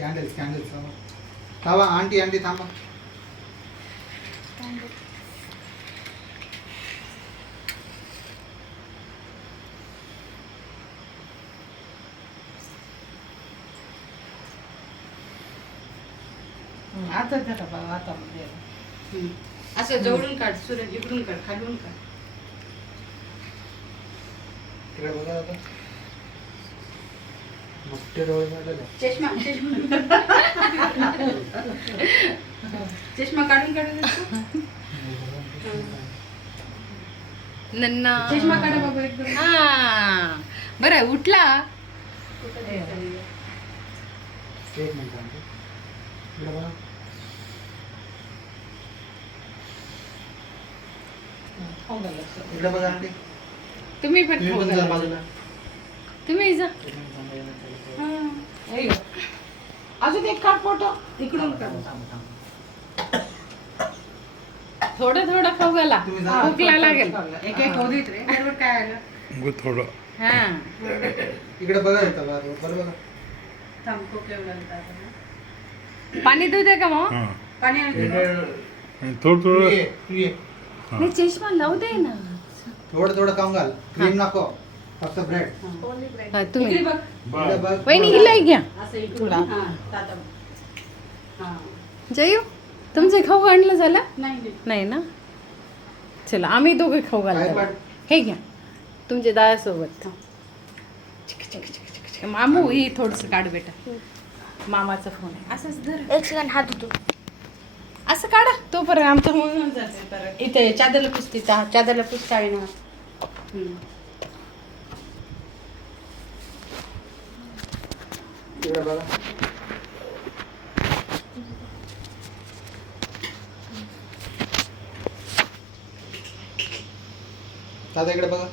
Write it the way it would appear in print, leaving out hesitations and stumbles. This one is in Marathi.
कॅन्डल्स कॅन्डल्स थांबा आंटी आंटी थांबा. आता जरा बघा आता असं जवळून काढ सूरज इकडून काढ खालून काढ. इकडे बघा आता मोठे डोळे काढले. चष्मा चष्मा काढून काढून नन्ना चष्मा काढा बाबा एकदम. हा बरं उठला. एक मिनिट आंटी इकडे बघा. इकडे बघा आंटी. तुम्ही पण तुम्ही खाऊ पण घाला. जा बाजूला. तुम्ही जा. अजून एक काढ फोटो इकडून काढ. थोडं थोडं खाऊ घाला. तुम्ही जा. भूकला लागेल. एक एक होऊ देत रे बरोबर काय आलं. थोडं हा इकडे बघा येतं बरोबर बघा. थांब खोकल्यावर घालता आता. पाणी देऊ दे का मग. हां पाणी आणलं इकडे थोडं तू थोडं ये, तू ये. नाही चष्मा लावू दे ना. थोडं थोडं खाऊन घाल. क्रीम नको फक्त ब्रेड. हा, इकडे तुम्ही बघ इकडे बघ. वहिनी हिलाही घ्या. असं इकडून हा ताता. हा जयू तुमचे खाऊ आणलं झालं नाही नाही. नाही ना. चला आम्ही दोघे खाऊ काय घालतो. पण? हे घ्या तुमच्या दादासोबत. मामू ही थोडस काढ बेटा. मामाचा फोन आहे. असंच धर. एक सेकंड हात होतो. असं काढा तोपर्यंत आमचं होऊन जाते परत. इथे चादरला पुसते चादरला पुसता आहे ना. इकडे बघा. दादा इकडे बघा.